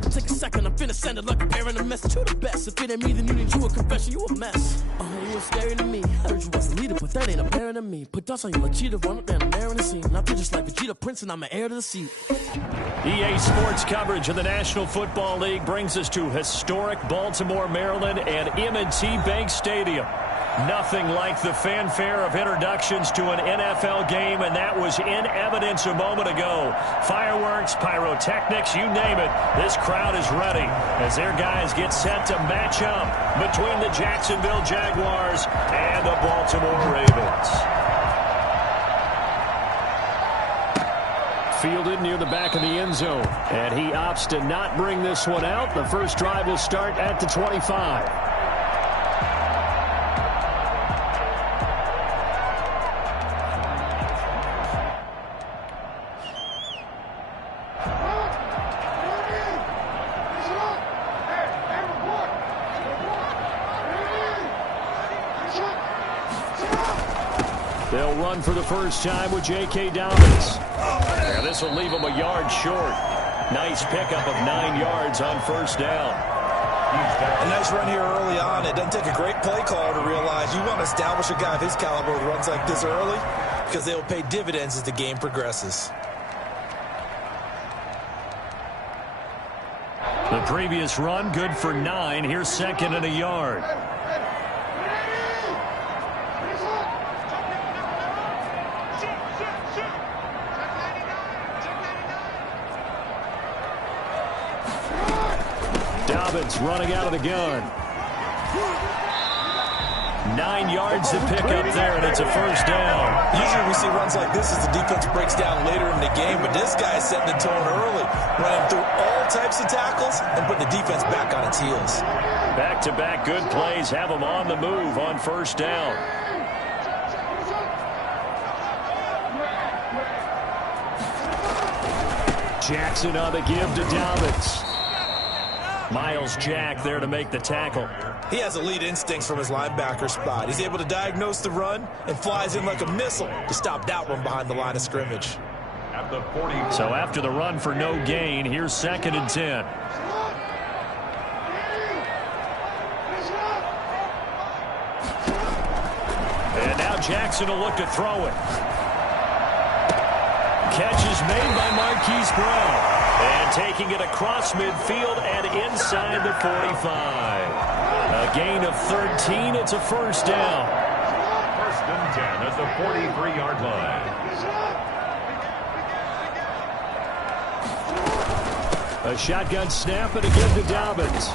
Take a second, I'm finna send it like a bearing a mess to the best. If it ain't me, then you need you a confession, you a mess. You was scary to me. Heard you was a leader, but that ain't apparent to me. Put dust on you like cheetah, run up down, I'm there in the scene. I feel just like Vegeta Prince, and I'm an heir to the seat. EA Sports coverage of the National Football League brings us to historic Baltimore, Maryland, and M&T Bank Stadium. Nothing like the fanfare of introductions to an NFL game, and that was in evidence a moment ago. Fireworks, pyrotechnics, you name it. This crowd is ready as their guys get set to match up between the Jacksonville Jaguars and the Baltimore Ravens. Fielded near the back of the end zone, and he opts to not bring this one out. The first drive will start at the 25. They'll run for the first time with J.K. Dobbins. And this will leave him a yard short. Nice pickup of 9 yards on first down. A nice run here early on. It doesn't take a great play caller to realize you want to establish a guy of his caliber with runs like this early because they will pay dividends as the game progresses. The previous run, good for 9. Here's second and a yard. Dobbins running out of the gun. 9 yards to pick up there, and it's a first down. Usually we see runs like this as the defense breaks down later in the game, but this guy is setting the tone early, running through all types of tackles and putting the defense back on its heels. Back-to-back good plays have them on the move on first down. Jackson on the give to Dobbins. Myles Jack there to make the tackle. He has elite instincts from his linebacker spot. He's able to diagnose the run and flies in like a missile to stop that one behind the line of scrimmage. So after the run for no gain, here's second and 10. And now Jackson will look to throw it. Catch is made by Marquise Brown. And taking it across midfield and inside the 45. A gain of 13. It's a first down. First and 10 at the 43-yard line. A shotgun snap and a give to Dobbins.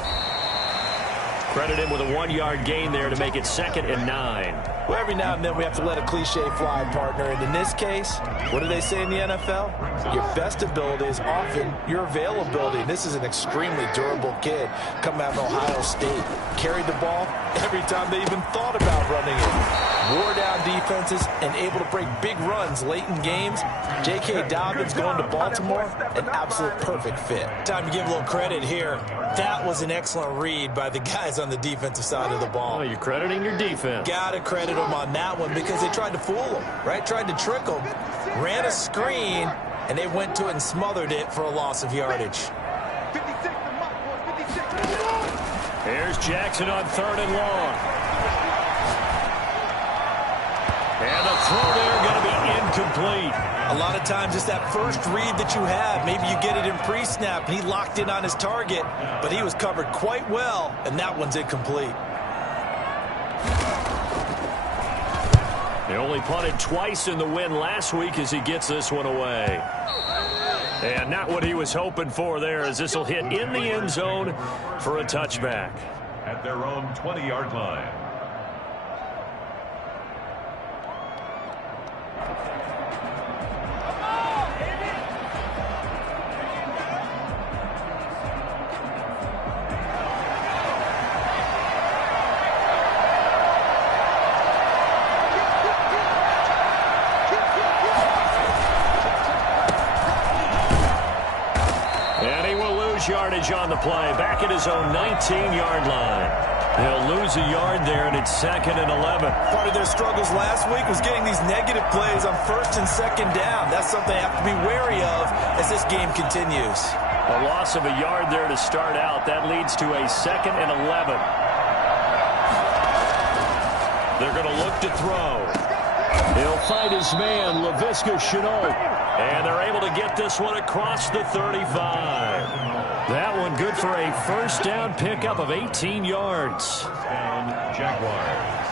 Credit him with a 1-yard gain there to make it second and 9. Well, every now and then we have to let a cliche fly, partner. And in this case, what do they say in the NFL? Your best ability is often your availability. And this is an extremely durable kid coming out of Ohio State. Carried the ball every time they even thought about running it. Wore down defenses and able to break big runs late in games. J.K. Dobbins going to Baltimore, an absolute perfect fit. Time to give a little credit here. That was an excellent read by the guys on the defensive side of the ball. Oh, you're crediting your defense. Gotta credit them on that one because they tried to fool them, right? Tried to trick them. Ran a screen, and they went to it and smothered it for a loss of yardage. Here's Jackson on third and long. And the throw there going to be incomplete. A lot of times it's that first read that you have. Maybe you get it in pre-snap, and he locked in on his target, but he was covered quite well, and that one's incomplete. They only punted twice in the win last week as he gets this one away. And not what he was hoping for there as this will hit in the end zone for a touchback. At their own 20-yard line. Yardage on the play, back at his own 19-yard line. They'll lose a yard there, and it's second and 11. Part of their struggles last week was getting these negative plays on first and second down. That's something they have to be wary of as this game continues. A loss of a yard there to start out. That leads to a 2nd and 11. They're going to look to throw. He'll find his man, Laviska Shenault. And they're able to get this one across the 35. That one good for a first down pickup of 18 yards. Down, Jaguars.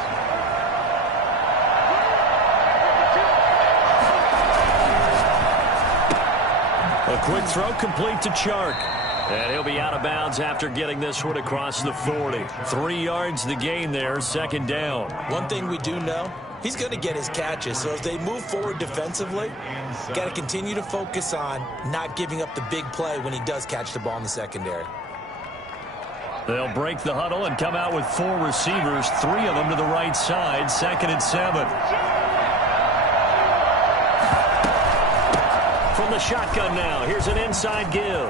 A quick throw complete to Chark. And he'll be out of bounds after getting this one across the 40. 3 yards the gain there, 2nd down. One thing we do know, he's going to get his catches. So as they move forward defensively, got to continue to focus on not giving up the big play when he does catch the ball in the secondary. They'll break the huddle and come out with 4 receivers, 3 of them to the right side, 2nd and 7. From the shotgun now, here's an inside give.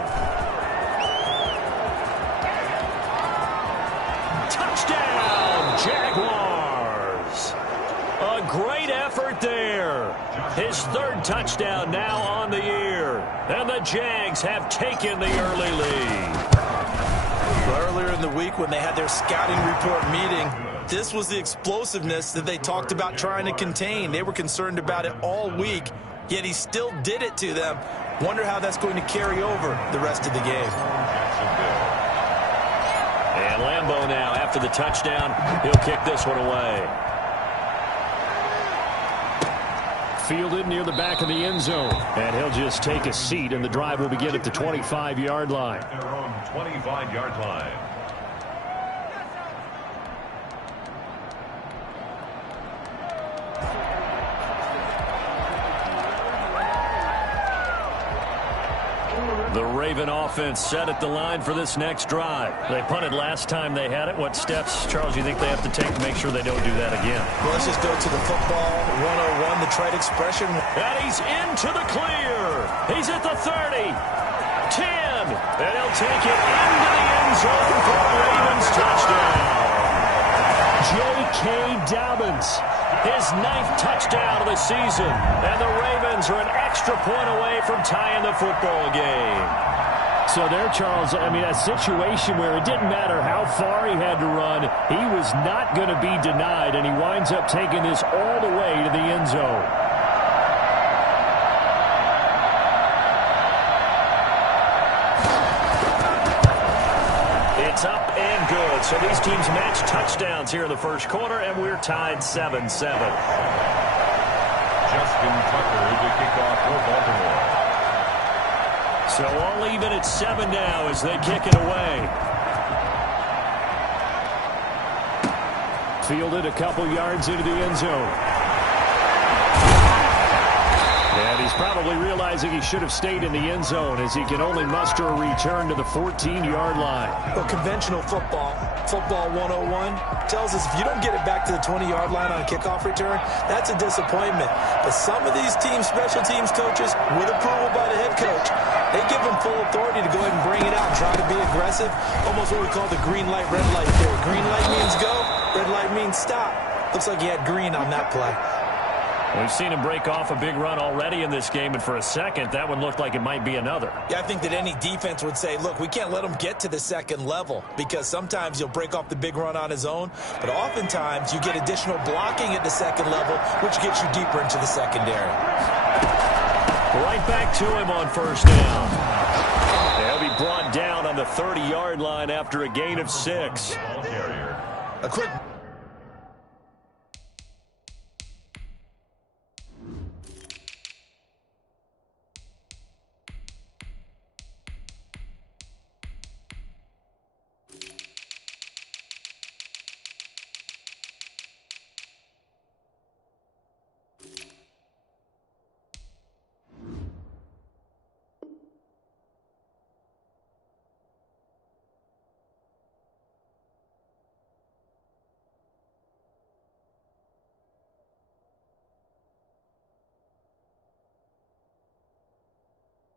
Touchdown, Jaguars! A great effort there. His 3rd touchdown now on the year. And the Jags have taken the early lead. Earlier in the week when they had their scouting report meeting, this was the explosiveness that they talked about trying to contain. They were concerned about it all week, yet he still did it to them. Wonder how that's going to carry over the rest of the game. And Lambeau now, after the touchdown, he'll kick this one away. Fielded near the back of the end zone. And he'll just take a seat, and the drive will begin at the 25-yard line. Their own 25-yard line. The Raven offense set at the line for this next drive. They punted last time they had it. What steps, Charles, you think they have to take to make sure they don't do that again? Well, let's just go to the football 101, the trite expression. And he's into the clear. He's at the 30, 10, and he'll take it into the end zone for a Ravens touchdown. J.K. Dobbins, his 9th touchdown of the season, and the Ravens are an extra point away from tying the football game. So there, Charles, I mean, a situation where it didn't matter how far he had to run, he was not going to be denied, and he winds up taking this all the way to the end zone. It's up and good. So these teams match touchdowns here in the first quarter, and we're tied 7-7. Justin Tucker to kick off for Baltimore. So all even at 7 now as they kick it away. Fielded a couple yards into the end zone. And he's probably realizing he should have stayed in the end zone as he can only muster a return to the 14-yard line. Well, conventional football 101, tells us if you don't get it back to the 20-yard line on a kickoff return, that's a disappointment. But some of these teams, special teams coaches, with approval by the head coach, they give them full authority to go ahead and bring it out, try to be aggressive, almost what we call the green light, red light theory. Green light means go, red light means stop. Looks like he had green on that play. We've seen him break off a big run already in this game, and for a second, that one looked like it might be another. Yeah, I think that any defense would say, look, we can't let him get to the second level because sometimes he'll break off the big run on his own, but oftentimes you get additional blocking at the second level, which gets you deeper into the secondary. Right back to him on first down. He'll be brought down on the 30-yard line after a gain of 6. A quick...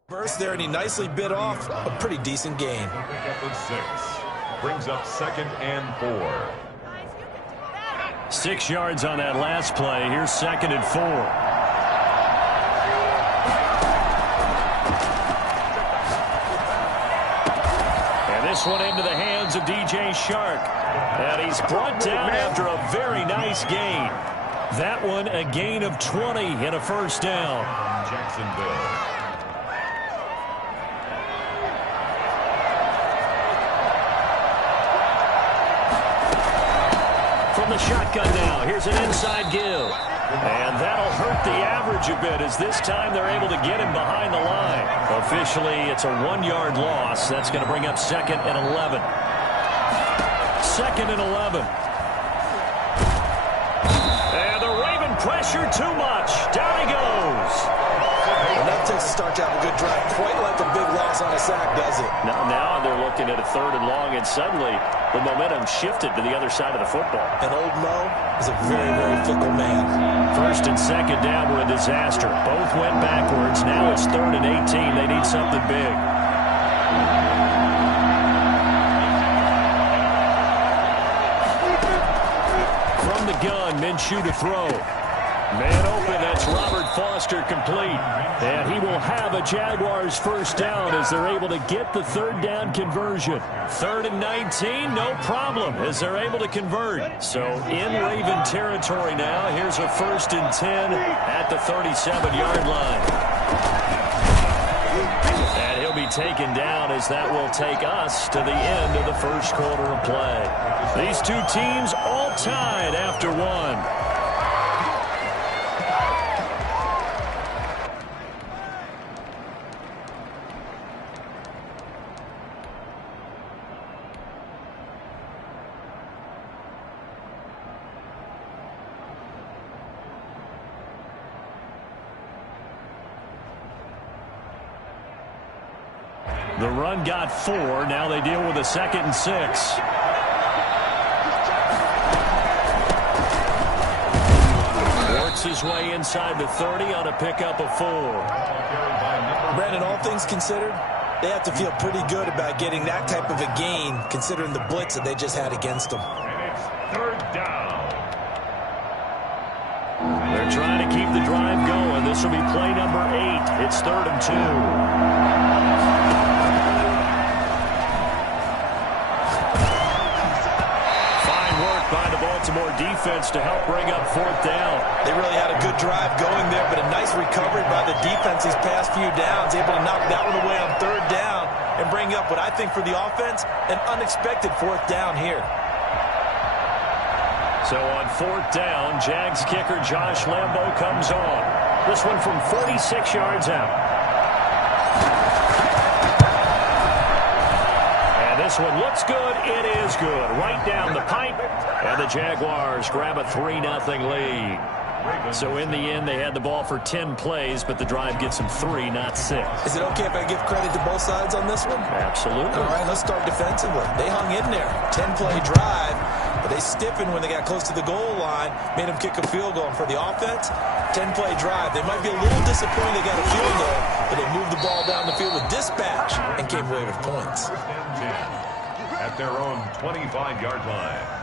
First there, and he nicely bit off a pretty decent gain. Pick up with 6. Brings up 2nd and 4. 6 yards on that last play. Here's 2nd and 4. this one into the hands of DJ Shark. And he's brought down after a very nice gain. That one a gain of 20 and a first down. Jacksonville. From the shotgun now, here's an inside give. And that'll hurt the average a bit as this time they're able to get him behind the line. Officially, it's a 1-yard loss. That's going to bring up 2nd and 11. 2nd and 11. And the Raven pressure too much. Down he goes. Enough takes to start to have a good drive. Quite like a big loss on a sack, does it? Now they're looking at a 3rd and long, and suddenly the momentum shifted to the other side of the football. And old Mo is a very, very fickle man. 1st and 2nd down were a disaster. Both went backwards. Now it's 3rd and 18. They need something big. From the gun, Minshew to throw. Man open, that's Robert Foster complete. And he will have a Jaguars first down as they're able to get the 3rd down conversion. 3rd and 19, no problem as they're able to convert. So in Raven territory now, here's a 1st and 10 at the 37-yard line. And he'll be taken down as that will take us to the end of the first quarter of play. These two teams all tied after one. The run got 4. Now they deal with a 2nd and 6. Works his way inside the 30 on a pickup of 4. Brandon, all things considered, they have to feel pretty good about getting that type of a gain, considering the blitz that they just had against them. And it's 3rd down. They're trying to keep the drive going. This will be play number 8. It's 3rd and 2. By the Baltimore defense to help bring up 4th down. They really had a good drive going there, but a nice recovery by the defense these past few downs, able to knock that one away on 3rd down and bring up what I think for the offense, an unexpected 4th down here. So on 4th down, Jags kicker Josh Lambo comes on. This one from 46 yards out. This one looks good. It is good. Right down the pipe. And the Jaguars grab a 3-0 lead. So in the end, they had the ball for 10 plays, but the drive gets them 3, not 6. Is it okay if I give credit to both sides on this one? Absolutely. All right, let's start defensively. They hung in there. 10-play drive, but they stiffened when they got close to the goal line, made them kick a field goal. And for the offense, 10-play drive. They might be a little disappointed they got a field goal, but they moved the ball down the field with dispatch and came away with points. At their own 25-yard line.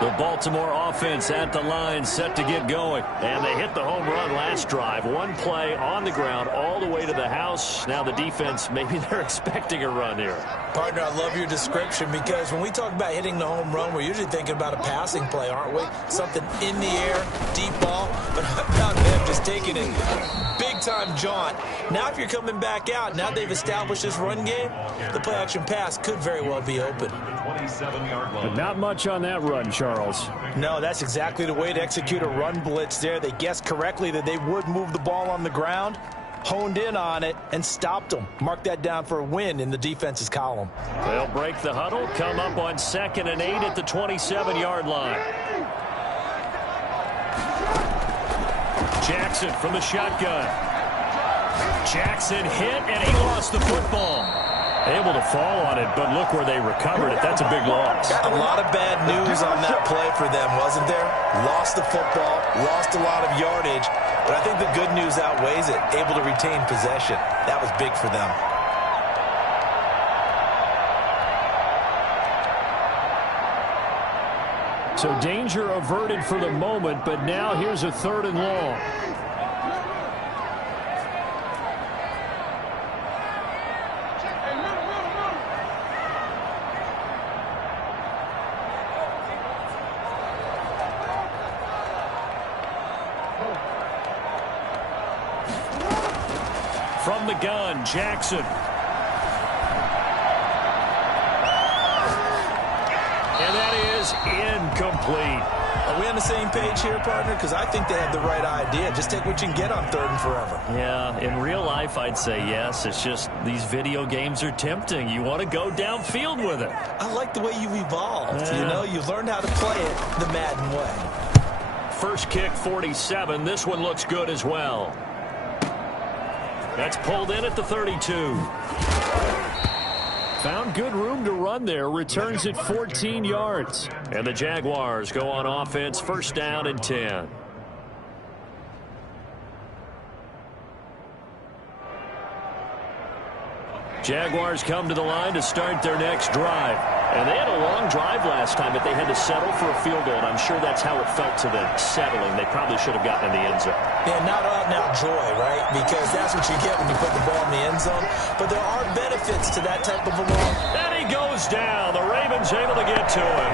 The Baltimore offense at the line, set to get going. And they hit the home run last drive. One play on the ground all the way to the house. Now the defense, maybe they're expecting a run here. Partner, I love your description because when we talk about hitting the home run, we're usually thinking about a passing play, aren't we? Something in the air, deep ball. But about them just taking it big-time jaunt. Now if you're coming back out, now they've established this run game, the play-action pass could very well be open. 27-yard line. But not much on that run, Charles. No, that's exactly the way to execute a run blitz there. They guessed correctly that they would move the ball on the ground, honed in on it, and stopped them. Mark that down for a win in the defense's column. They'll break the huddle, come up on 2nd and 8 at the 27-yard line. Jackson from the shotgun. Jackson hit, and he lost the football. Able to fall on it, but look where they recovered it. That's a big loss. A lot of bad news on that play for them, wasn't there? Lost the football, lost a lot of yardage, but I think the good news outweighs it. Able to retain possession. That was big for them. So danger averted for the moment, but now here's a 3rd and long. From the gun, Jackson. And that is incomplete. Are we on the same page here, partner? Because I think they have the right idea. Just take what you can get on 3rd and forever. Yeah, in real life, I'd say yes. It's just these video games are tempting. You want to go downfield with it. I like the way you've evolved. Yeah. You know, you've learned how to play it the Madden way. First kick, 47. This one looks good as well. That's pulled in at the 32. Found good room to run there. Returns at 14 yards. And the Jaguars go on offense, 1st down and 10. Jaguars come to the line to start their next drive. And they had a long drive last time, but they had to settle for a field goal. And I'm sure that's how it felt to them, settling. They probably should have gotten in the end zone. Yeah, not out-and-out joy, right? Because that's what you get when you put the ball in the end zone. But there are benefits to that type of a loss. And he goes down. The Ravens able to get to him.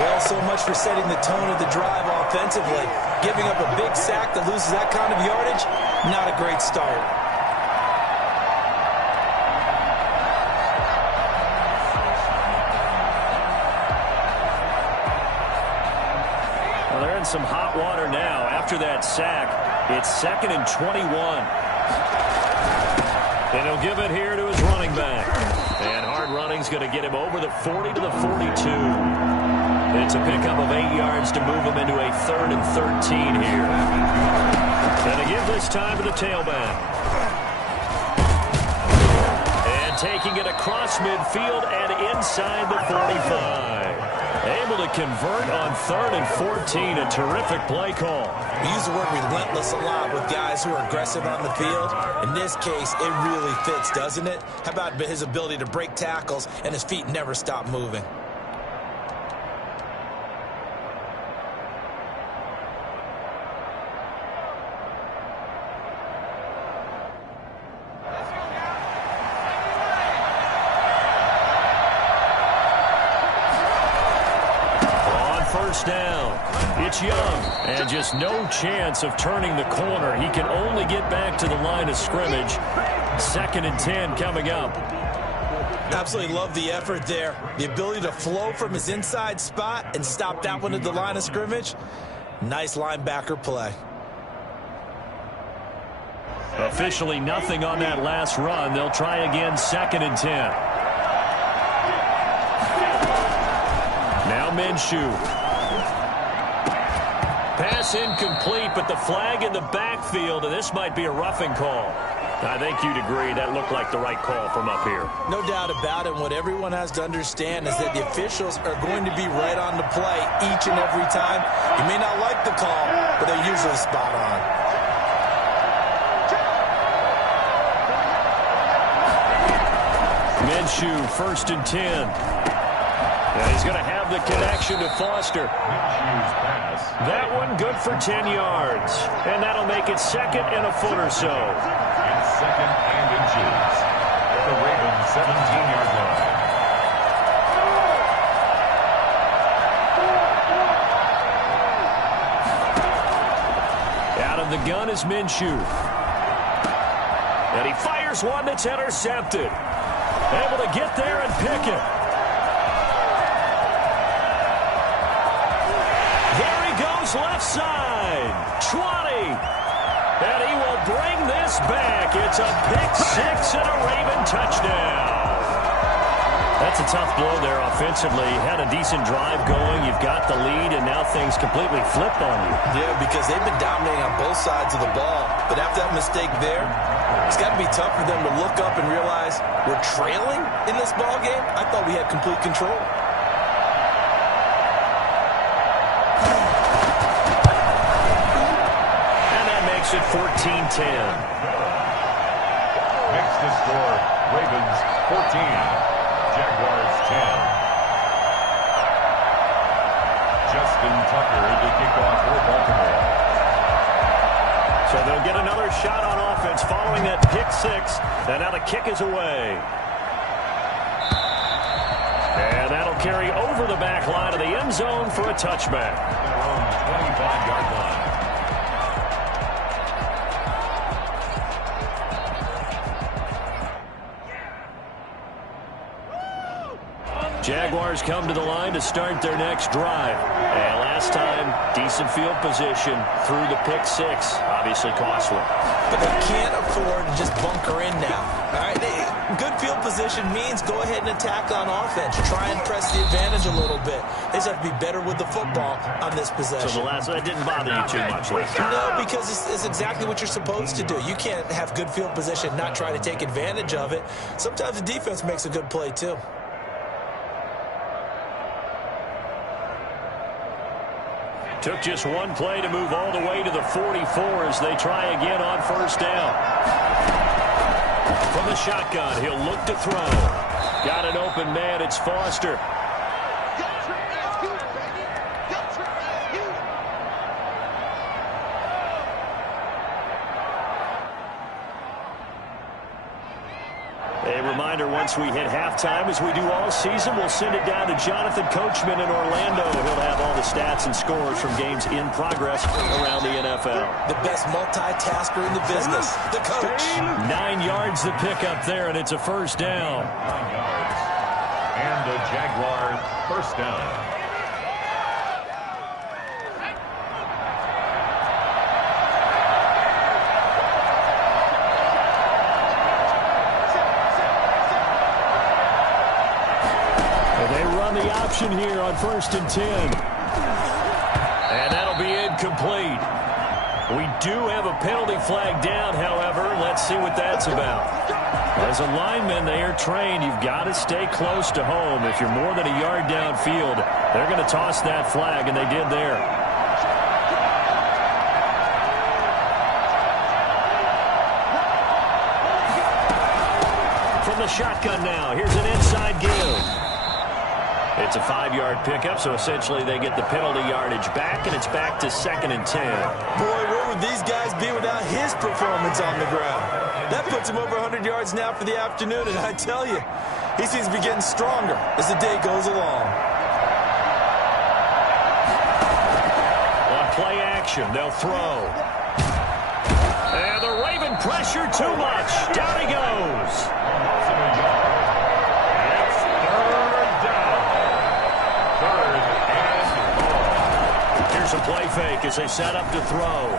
Well, so much for setting the tone of the drive offensively. Giving up a big sack that loses that kind of yardage, not a great start. Some hot water now after that sack. It's 2nd and 21. And he'll give it here to his running back. And hard running's going to get him over the 40 to the 42. It's a pickup of 8 yards to move him into a 3rd and 13 here. And to give this time to the tailback. And taking it across midfield and inside the 45. Able to convert on 3rd and 14. A terrific play call. We use the word relentless a lot with guys who are aggressive on the field. In this case, it really fits, doesn't it? How about his ability to break tackles and his feet never stop moving? Down. It's Young, and just no chance of turning the corner. He can only get back to the line of scrimmage. 2nd and 10 coming up. Absolutely love the effort there. The ability to flow from his inside spot and stop that one at the line of scrimmage. Nice linebacker play. Officially nothing on that last run. They'll try again, 2nd and 10. Now Minshew. Pass incomplete, but the flag in the backfield, and this might be a roughing call. I think you'd agree that looked like the right call from up here. No doubt about it. What everyone has to understand is that the officials are going to be right on the play each and every time. You may not like the call, but they're usually spot on. Minshew, 1st and 10. Yeah, he's going to have the connection to Foster. That one good for 10 yards. And that'll make it 2nd and a foot or so. It's 2nd and inches. The Ravens 17-yard line. Out of the gun is Minshew. And he fires one that's intercepted. Able to get there and pick it. Left side, 20, and he will bring this back. It's a pick 6 and a Raven touchdown. That's a tough blow there offensively. Had a decent drive going. You've got the lead, and now things completely flip on you. Yeah, because they've been dominating on both sides of the ball. But after that mistake there, it's got to be tough for them to look up and realize we're trailing in this ball game. I thought we had complete control. At 14-10. Makes the score Ravens 14, Jaguars 10. Justin Tucker to kick off for Baltimore. So they'll get another shot on offense following that pick 6. And now the kick is away. And that'll carry over the back line of the end zone for a touchback. Their own 25-yard line. Jaguars come to the line to start their next drive. And last time, decent field position through the pick six. Obviously costly. But they can't afford to just bunker in now. All right, good field position means go ahead and attack on offense. Try and press the advantage a little bit. They just have to be better with the football on this possession. So the last that didn't bother you too much last time. No, because it's exactly what you're supposed to do. You can't have good field position, not try to take advantage of it. Sometimes the defense makes a good play too. Took just one play to move all the way to the 44 as they try again on first down. From the shotgun, he'll look to throw. Got an open man, it's Foster. A reminder, once we hit halftime, as we do all season, we'll send it down to Jonathan Coachman in Orlando. He'll have all the stats and scores from games in progress around the NFL. The best multitasker in the business, the coach. 9 yards the pickup there, and it's a first down. 9 yards. And the Jaguars first down. The option here on 1st and 10. And that'll be incomplete. We do have a penalty flag down, however. Let's see what that's about. As a lineman, they are trained. You've got to stay close to home. If you're more than a yard downfield, they're going to toss that flag, and they did there. From the shotgun now, here's an inside give. It's a 5-yard pickup, so essentially they get the penalty yardage back, and it's back to 2nd and 10. Boy, where would these guys be without his performance on the ground? That puts him over 100 yards now for the afternoon, and I tell you, he seems to be getting stronger as the day goes along. On play action, they'll throw. And the Raven pressure too much. Down he goes. Here's a play fake as they set up to throw.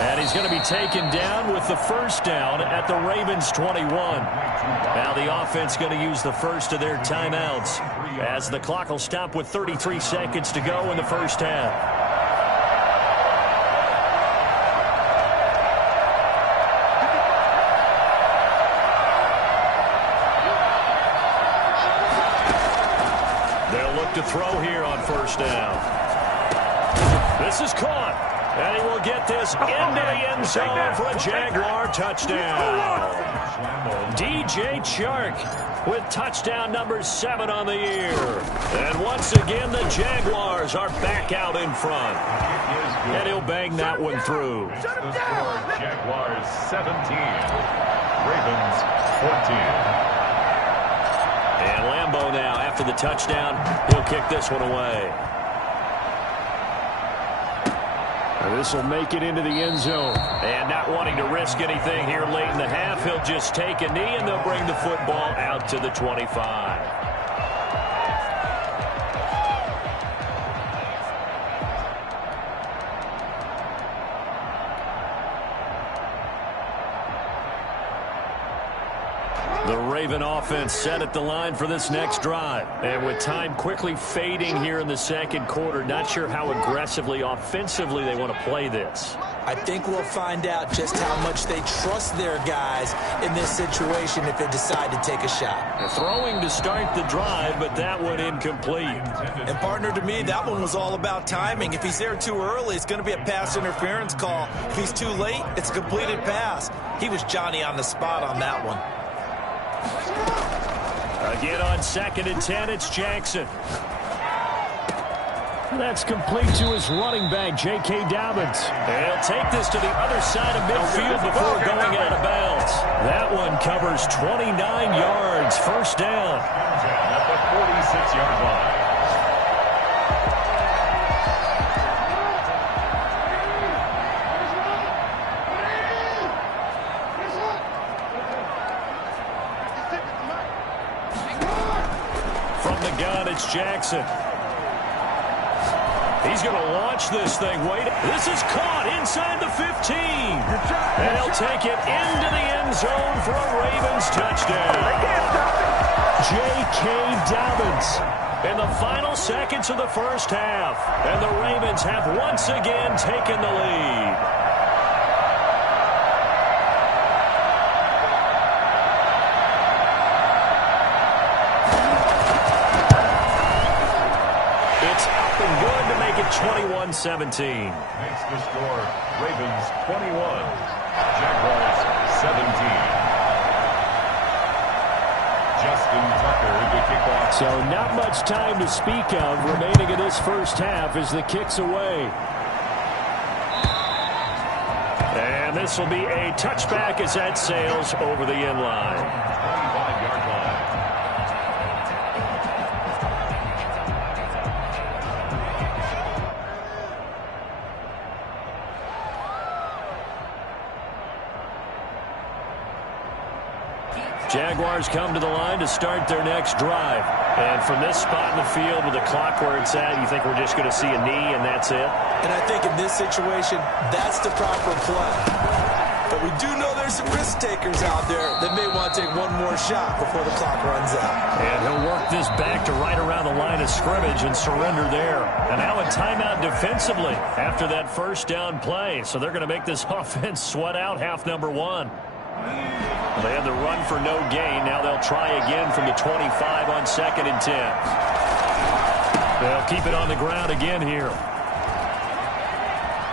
And he's going to be taken down with the first down at the Ravens 21. Now the offense going to use the first of their timeouts as the clock will stop with 33 seconds to go in the first half. They'll look to throw here on first down. This is caught, and he will get this into the end zone for a Jaguar touchdown. DJ Chark with touchdown number 7 on the year. And once again, the Jaguars are back out in front. And he'll bang that one through. The score, Jaguars 17, Ravens 14. And Lambeau now, after the touchdown, he'll kick this one away. This will make it into the end zone. And not wanting to risk anything here late in the half, he'll just take a knee, and they'll bring the football out to the 25. The Raven offense set at the line for this next drive. And with time quickly fading here in the second quarter, not sure how aggressively, offensively they want to play this. I think we'll find out just how much they trust their guys in this situation if they decide to take a shot. They're throwing to start the drive, but that one incomplete. And partner, to me, that one was all about timing. If he's there too early, it's going to be a pass interference call. If he's too late, it's a completed pass. He was Johnny on the spot on that one. Again on 2nd and 10, it's Jackson. That's complete to his running back, J.K. Dobbins. He'll take this to the other side of midfield before going out of bounds. That one covers 29 yards, first down. At the 46-yard line. From the gun, it's Jackson. He's going to launch this thing. Wait, this is caught inside the 15. And he'll take it into the end zone for a Ravens touchdown. J.K. Dobbins in the final seconds of the first half. And the Ravens have once again taken the lead. It's up and good to make it 21-17. Makes the score Ravens 21, Jaguars 17. Justin Tucker to kick off. So not much time to speak of remaining in this first half as the kick's away. And this will be a touchback as that sails over the end line. 25-yard line. Jaguars come to the line to start their next drive. And from this spot in the field with the clock where it's at, you think we're just going to see a knee and that's it? And I think in this situation, that's the proper play. But we do know there's some risk takers out there that may want to take one more shot before the clock runs out. And he'll work this back to right around the line of scrimmage and surrender there. And now a timeout defensively after that first down play. So they're going to make this offense sweat out half number one. They had the run for no gain. Now they'll try again from the 25 on 2nd and 10. They'll keep it on the ground again here.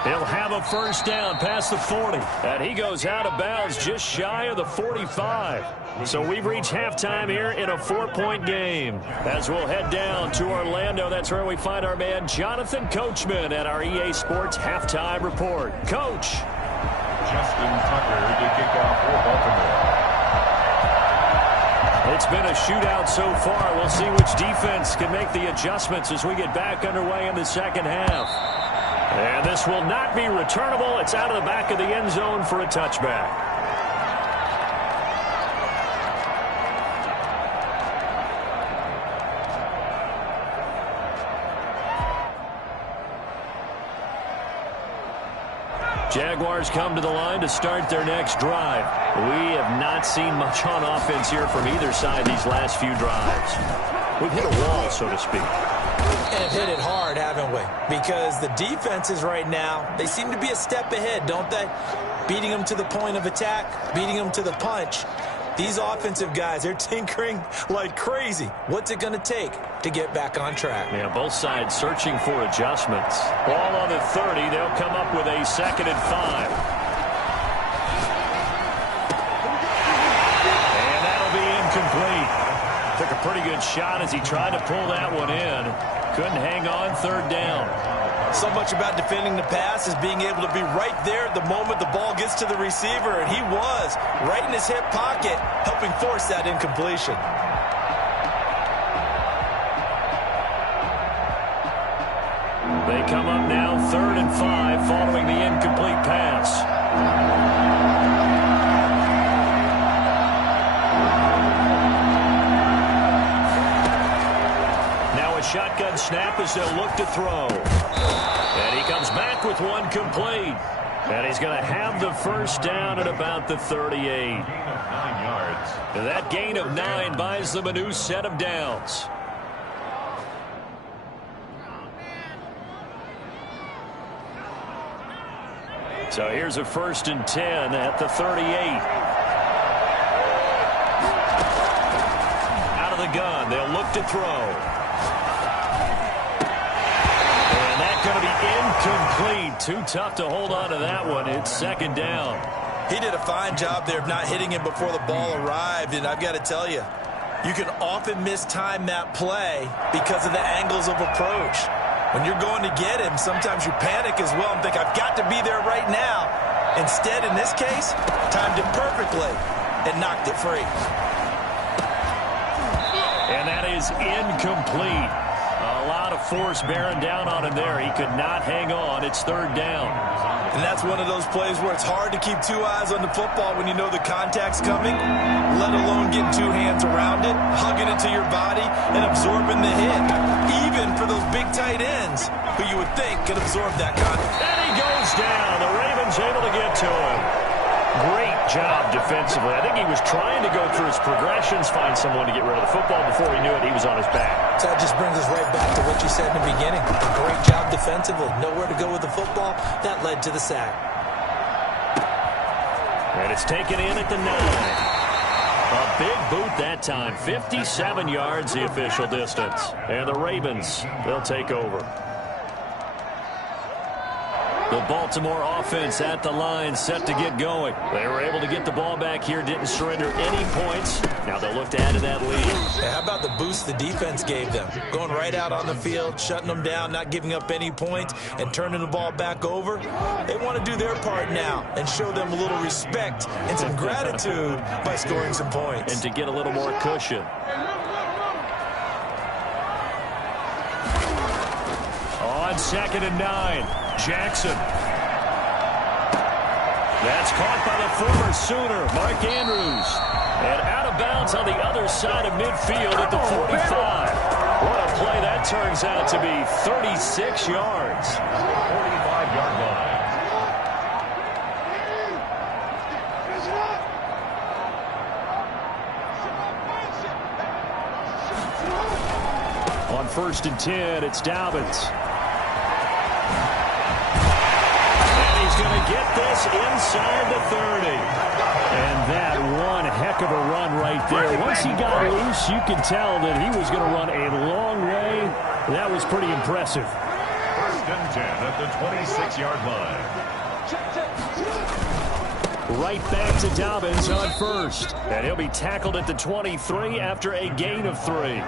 He'll have a first down past the 40. And he goes out of bounds just shy of the 45. So we've reached halftime here in a 4-point game. As we'll head down to Orlando, that's where we find our man Jonathan Coachman at our EA Sports Halftime Report. Coach. Justin Tucker to kick off for Baltimore. It's been a shootout so far. We'll see which defense can make the adjustments as we get back underway in the second half. And this will not be returnable. It's out of the back of the end zone for a touchback. Jaguars come to the line to start their next drive. We have not seen much on offense here from either side these last few drives. We've hit a wall, so to speak. And hit it hard, haven't we? Because the defenses right now, they seem to be a step ahead, don't they? Beating them to the point of attack, beating them to the punch. These offensive guys, they're tinkering like crazy. What's it going to take to get back on track? Yeah, both sides searching for adjustments. Ball on the 30. They'll come up with a 2nd and 5. And that'll be incomplete. Took a pretty good shot as he tried to pull that one in. Couldn't hang on 3rd down. So much about defending the pass is being able to be right there at the moment the ball gets to the receiver, and he was right in his hip pocket, helping force that incompletion. They come up now 3rd and 5 following the incomplete pass. Now a shotgun snap as they'll look to throw. And he comes back with one complete. And he's going to have the first down at about the 38. Gain of 9 yards. And that gain of 9 buys them a new set of downs. So here's a 1st and 10 at the 38. Out of the gun, they'll look to throw. Going to be incomplete. Too tough to hold on to that one. It's 2nd down. He did a fine job there of not hitting him before the ball arrived, and I've got to tell you, you can often mistime that play because of the angles of approach. When you're going to get him, sometimes you panic as well and think, I've got to be there right now. Instead, in this case, timed it perfectly and knocked it free. And that is incomplete. A lot of force bearing down on him there. He could not hang on. It's 3rd down. And that's one of those plays where it's hard to keep two eyes on the football when you know the contact's coming, let alone getting two hands around it, hugging it to your body, and absorbing the hit. Even for those big tight ends who you would think could absorb that contact. And he goes down. The Ravens able to get to him. Great job defensively. I think he was trying to go through his progressions, find someone to get rid of the football. Before he knew it, he was on his back. So that just brings us right back to what you said in the beginning. A great job defensively. Nowhere to go with the football. That led to the sack. And it's taken in at the 9. A big boot that time. 57 yards the official distance. And the Ravens, they'll take over. The Baltimore offense at the line, set to get going. They were able to get the ball back here, didn't surrender any points. Now they'll look to add to that lead. Yeah, how about the boost the defense gave them? Going right out on the field, shutting them down, not giving up any points, and turning the ball back over. They want to do their part now and show them a little respect and some gratitude by scoring some points. And to get a little more cushion. On 2nd and 9. Jackson. That's caught by the former Sooner, Mark Andrews. And out of bounds on the other side of midfield at the 45. What a play that turns out to be. 36 yards. 45-yard line. On 1st and 10, it's Dobbins. Going to get this inside the 30. And that one heck of a run right there. Once he got loose, you could tell that he was going to run a long way. That was pretty impressive. 1st and 10 at the 26-yard line. Right back to Dobbins on 1st. And he'll be tackled at the 23 after a gain of 3.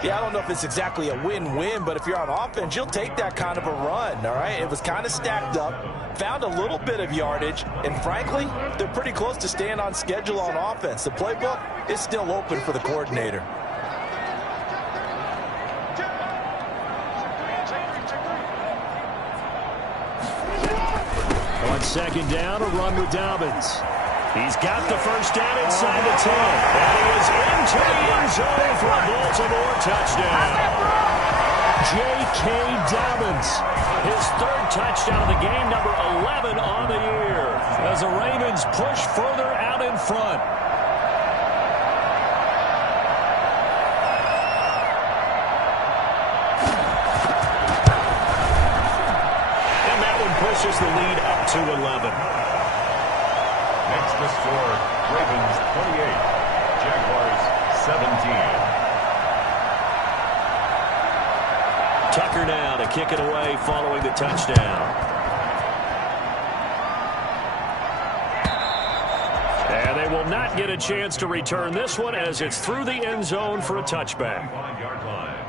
Yeah, I don't know if it's exactly a win-win, but if you're on offense, you'll take that kind of a run, all right? It was kind of stacked up, found a little bit of yardage, and frankly, they're pretty close to staying on schedule on offense. The playbook is still open for the coordinator. On 2nd down, a run with Dobbins. He's got the first down inside the 10. And he is into the end zone for a Baltimore touchdown. J.K. Dobbins, his 3rd touchdown of the game, number 11 on the year, as the Ravens push further out in front. And that one pushes the lead up to 11. Next to score, Ravens 28, Jaguars 17. Tucker now to kick it away following the touchdown. And they will not get a chance to return this one as it's through the end zone for a touchback. 5-yard line.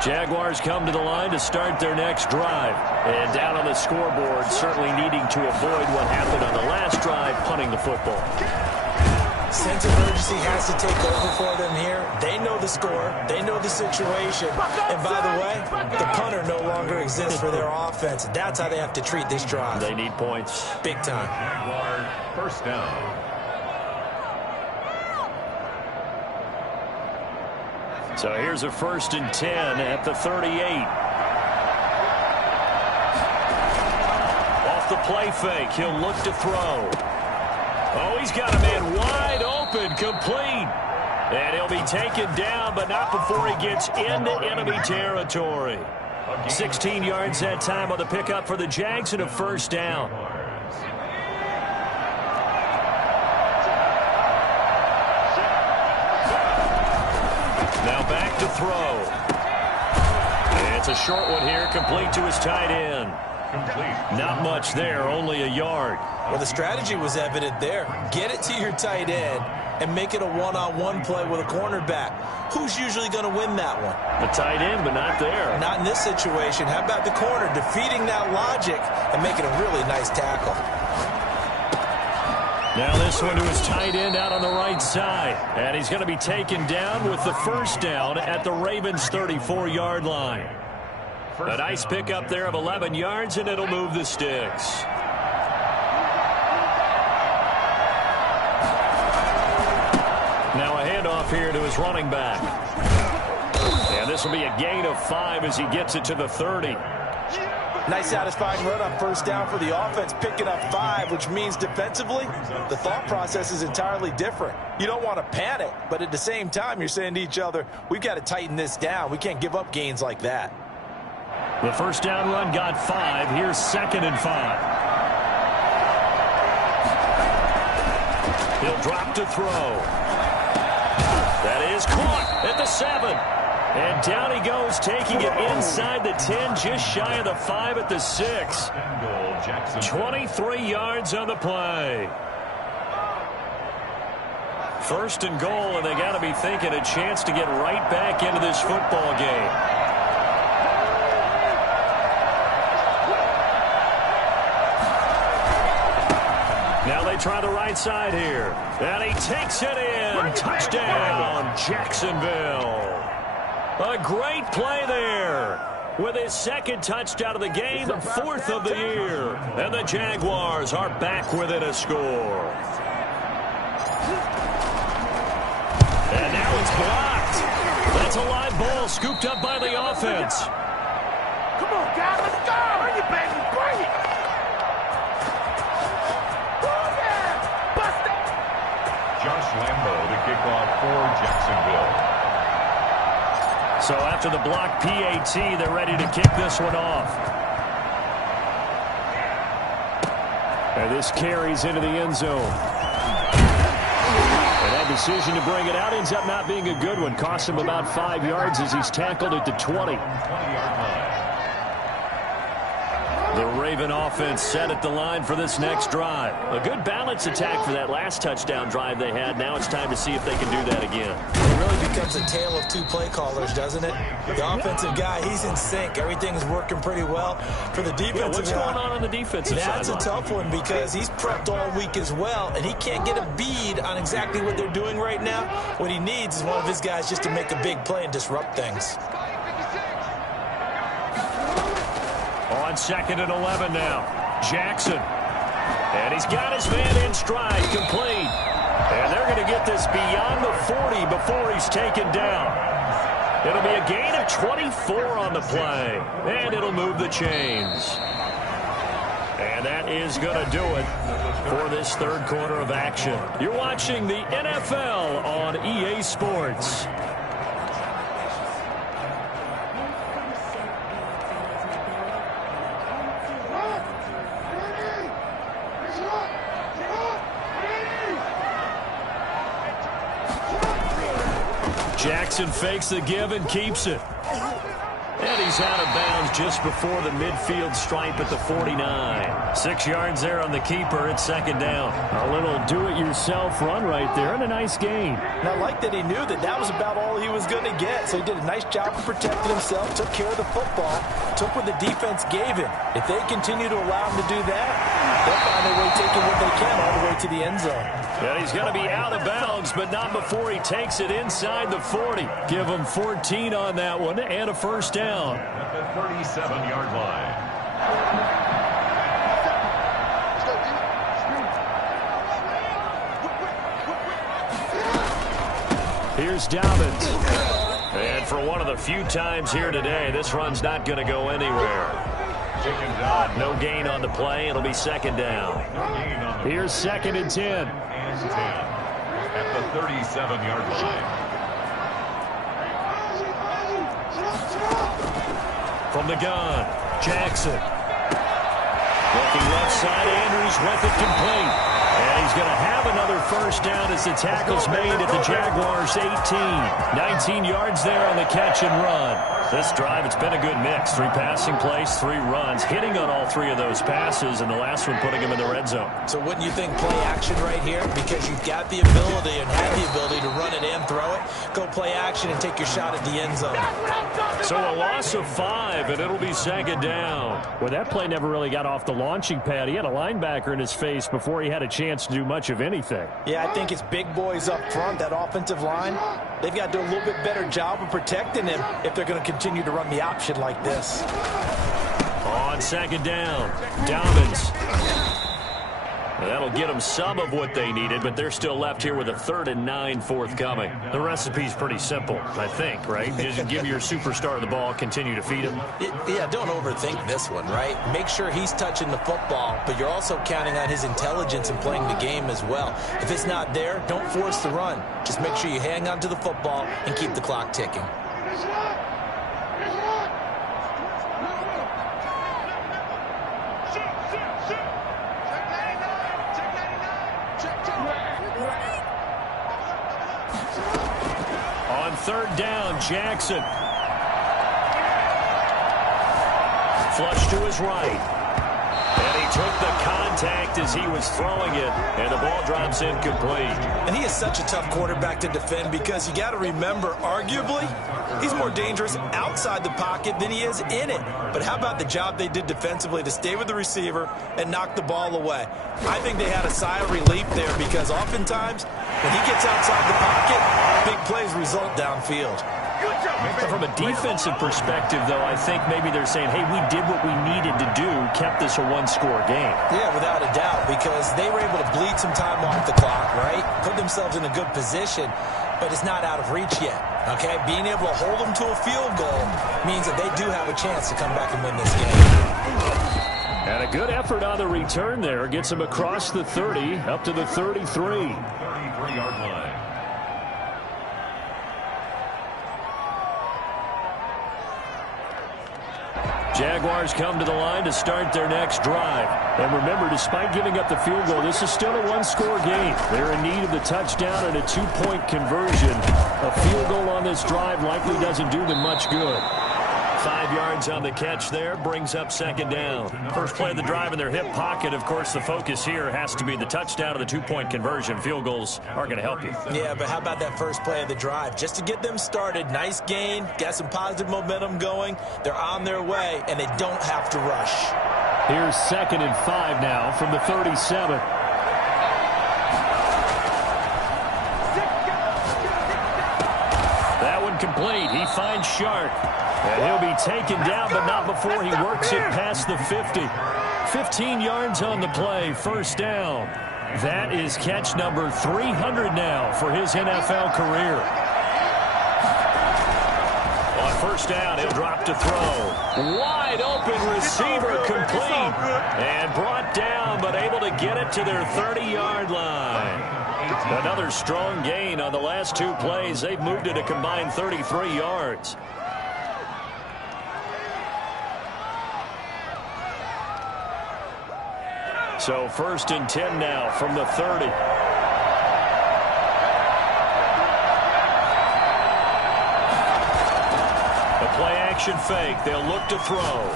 Jaguars come to the line to start their next drive. And down on the scoreboard, certainly needing to avoid what happened on the last drive, punting the football. Sense of urgency has to take over for them here. They know the score. They know the situation. And by the way, the punter no longer exists for their offense. That's how they have to treat this drive. They need points. Big time. Jaguars first down. So here's a 1st and 10 at the 38. Off the play fake, he'll look to throw. Oh, he's got a man wide open, complete. And he'll be taken down, but not before he gets into enemy territory. 16 yards that time on the pickup for the Jags and a 1st down. Now back to throw. And it's a short one here, complete to his tight end. Complete. Not much there, only a yard. Well, the strategy was evident there. Get it to your tight end and make it a one-on-one play with a cornerback. Who's usually going to win that one? The tight end, but not there. Not in this situation. How about the corner defeating that logic and making a really nice tackle? Now this one to his tight end out on the right side. And he's going to be taken down with the first down at the Ravens' 34-yard line. A nice pickup there of 11 yards, and it'll move the sticks. Now a handoff here to his running back. And this will be a gain of 5 as he gets it to the 30. Nice satisfying run on first down for the offense, picking up 5, which means defensively, the thought process is entirely different. You don't want to panic, but at the same time, you're saying to each other, we've got to tighten this down. We can't give up gains like that. The first down run got 5. Here's 2nd and 5. He'll drop to throw. That is caught at the 7. And down he goes, taking it inside the 10, just shy of the 5 at the 6. 23 yards on the play. First and goal, and they got to be thinking a chance to get right back into this football game. Now they try the right side here. And he takes it in. Touchdown, Jacksonville. A great play there. With his 2nd touchdown of the game, 4th of the year. And the Jaguars are back within a score. And now it's blocked. That's a live ball scooped up by the offense. Come on, guys, let's go. Bring it, baby, bring it. Josh Lambo to kick off for Jacksonville. So after the block PAT, they're ready to kick this one off. And this carries into the end zone. And that decision to bring it out ends up not being a good one. Cost him about 5 yards as he's tackled at the 20. 20-yard line. The Raven offense set at the line for this next drive. A good balance attack for that last touchdown drive they had. Now it's time to see if they can do that again. It really becomes a tale of 2 play callers, doesn't it? The offensive guy, he's in sync. Everything's working pretty well. For the defensive what's going on the defensive side? That's a tough one because he's prepped all week as well, and he can't get a bead on exactly what they're doing right now. What he needs is one of his guys just to make a big play and disrupt things. On 2nd and 11 now. Jackson. And he's got his man in stride, complete. And they're going to get this beyond the 40 before he's taken down. It'll be a gain of 24 on the play. And it'll move the chains. And that is going to do it for this 3rd quarter of action. You're watching the NFL on EA Sports. Jackson fakes the give and keeps it. And he's out of bounds just before the midfield stripe at the 49. 6 yards there on the keeper. It's 2nd down. A little do-it-yourself run right there and a nice gain. And I like that he knew that was about all he was going to get. So he did a nice job of protecting himself, took care of the football, took what the defense gave him. If they continue to allow him to do that, they'll find their way taking what they can all the way to the end zone. And he's going to be out of bounds, but not before he takes it inside the 40. Give him 14 on that one and a first down. At the 37-yard line. Here's Dobbins. And for one of the few times here today, this run's not going to go anywhere. No gain on the play. It'll be 2nd down. Here's 2nd and 10. And 10 at the 37-yard line. From the gun, Jackson. Looking left side, Andrews with it complete. And he's going to have another first down as the tackle's made at the Jaguars' 18. 19 yards there on the catch and run. This drive, it's been a good mix. 3 passing plays, 3 runs, hitting on all 3 of those passes, and the last one putting him in the red zone. So wouldn't you think play action right here? Because you've got the ability and have the ability to run it and throw it. Go play action and take your shot at the end zone. So a loss of 5, and it'll be 2nd down. Well, that play never really got off the launching pad. He had a linebacker in his face before he had a chance to do much of anything. Yeah, I think it's big boys up front, that offensive line. They've got to do a little bit better job of protecting him if they're going to continue to run the option like this. On second down, Dobbins. That'll get them some of what they needed, but they're still left here with a 3rd and 9 forthcoming. The recipe's pretty simple, I think, right? Just give your superstar the ball, continue to feed him. Yeah, don't overthink this one, right? Make sure he's touching the football, but you're also counting on his intelligence in playing the game as well. If it's not there, don't force the run. Just make sure you hang on to the football and keep the clock ticking. On 3rd down, Jackson. Flush to his right. And he took the contact as he was throwing it, and the ball drops incomplete. And he is such a tough quarterback to defend because you got to remember, arguably, he's more dangerous outside the pocket than he is in it. But how about the job they did defensively to stay with the receiver and knock the ball away? I think they had a sigh of relief there because oftentimes when he gets outside the pocket, big plays result downfield. From a defensive perspective, though, I think maybe they're saying, hey, we did what we needed to do, kept this a one-score game. Yeah, without a doubt, because they were able to bleed some time off the clock, right? Put themselves in a good position, but it's not out of reach yet, okay? Being able to hold them to a field goal means that they do have a chance to come back and win this game. And a good effort on the return there. Gets him across the 30, up to the 33. 33-yard line. Jaguars come to the line to start their next drive. And remember, despite giving up the field goal, this is still a one-score game. They're in need of the touchdown and a 2-point conversion. A field goal on this drive likely doesn't do them much good. 5 yards on the catch there, brings up 2nd down. First play of the drive in their hip pocket. Of course, the focus here has to be the touchdown or the 2-point conversion. Field goals are going to help you. Yeah, but how about that first play of the drive? Just to get them started, nice gain, got some positive momentum going. They're on their way, and they don't have to rush. Here's 2nd and 5 now from the 37. That one complete. He finds Sharp. And he'll be taken down, but not before he works it past the 50. 15 yards on the play, 1st down. That is catch number 300 now for his NFL career. On 1st down, he'll drop to throw. Wide open receiver complete. And brought down, but able to get it to their 30-yard line. Another strong gain on the last 2 plays. They've moved it a combined 33 yards. So 1st and 10 now from the 30. A play-action fake. They'll look to throw.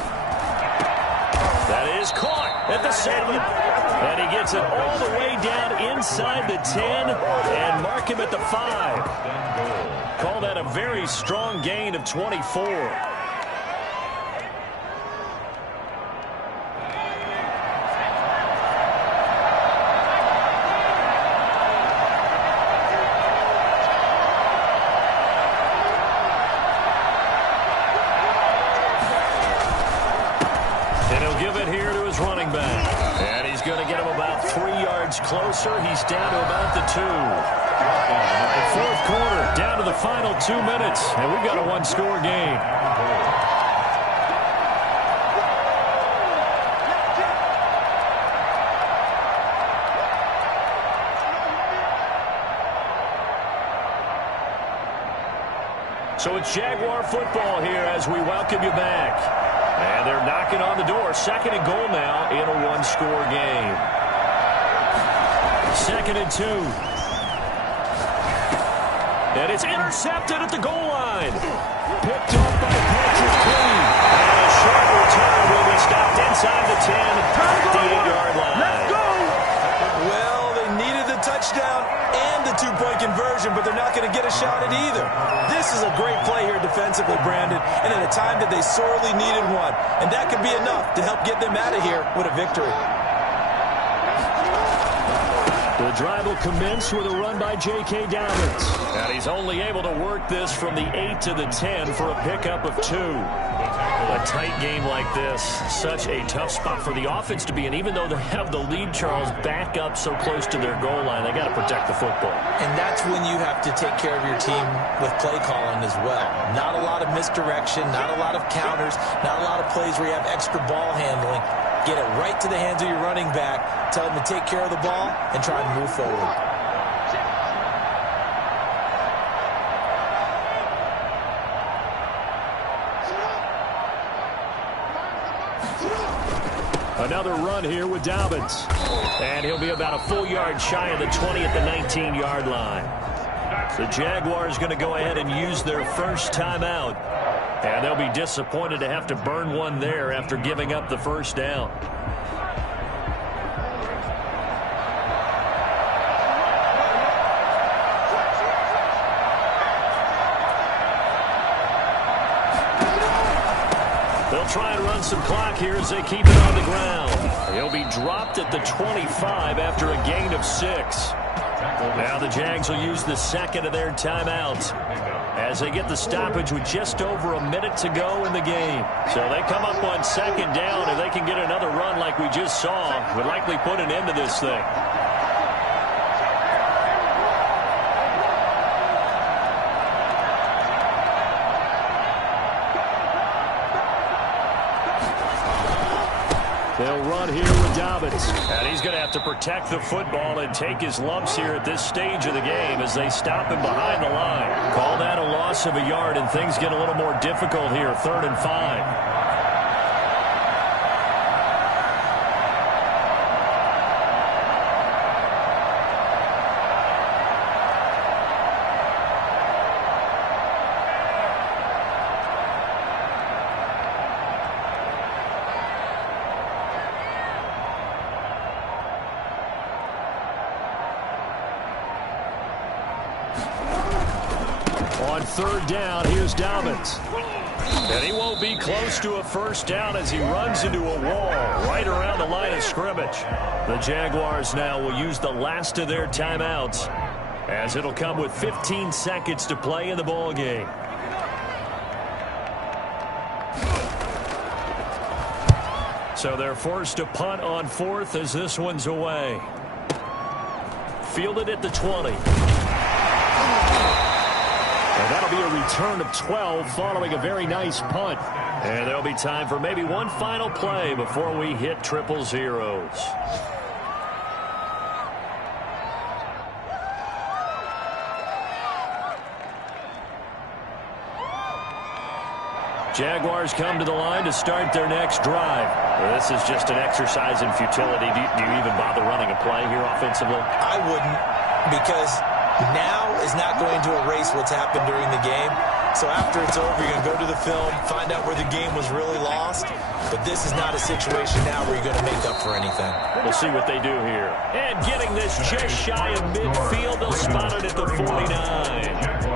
That is caught at the 7. And he gets it all the way down inside the 10 and mark him at the 5. Call that a very strong gain of 24. Closer, he's down to about the 2. 4th quarter, down to the final 2 minutes, and we've got a one-score game. So it's Jaguar football here as we welcome you back. And they're knocking on the door. 2nd and goal now in a one-score game. 2nd and 2. And it's intercepted at the goal line. Picked up by Patrick Queen. And a short return will be stopped inside the 10 at the 8-yard line. Let's go! Well, they needed the touchdown and the 2-point conversion, but they're not going to get a shot at either. This is a great play here defensively, Brandon, and at a time that they sorely needed one. And that could be enough to help get them out of here with a victory. The drive will commence with a run by J.K. Dobbins. And he's only able to work this from the 8 to the 10 for a pickup of 2. A tight game like this, such a tough spot for the offense to be in. Even though they have the lead, Charles, back up so close to their goal line, they got to protect the football. And that's when you have to take care of your team with play calling as well. Not a lot of misdirection, not a lot of counters, not a lot of plays where you have extra ball handling. Get it right to the hands of your running back, tell him to take care of the ball, and try and move forward. Another run here with Dobbins. And he'll be about a full yard shy of the 20 at the 19-yard line. The Jaguars going to go ahead and use their first timeout. And they'll be disappointed to have to burn one there after giving up the first down. They'll try and run some clock here as they keep it on the ground. He'll be dropped at the 25 after a gain of 6. Now the Jags will use the second of their timeouts as they get the stoppage with just over a minute to go in the game. So they come up on second down. If they can get another run like we just saw, would likely put an end to this thing. They'll run here with Dobbins. And he's going to have to protect the football and take his lumps here at this stage of the game as they stop him behind the line. Call that a loss of a yard, and things get a little more difficult here. 3rd and 5. On 3rd down, here's Dobbins. And he won't be close to a first down as he runs into a wall right around the line of scrimmage. The Jaguars now will use the last of their timeouts as it'll come with 15 seconds to play in the ball game. So they're forced to punt on 4th as this one's away. Fielded at the 20. And that'll be a return of 12 following a very nice punt. And there'll be time for maybe one final play before we hit 000. Jaguars come to the line to start their next drive. Well, this is just an exercise in futility. Do you even bother running a play here offensively? I wouldn't, because now is not going to erase what's happened during the game. So after it's over, you're going to go to the film, find out where the game was really lost. But this is not a situation now where you're going to make up for anything. We'll see what they do here. And getting this just shy of midfield, they'll spot it at the 49.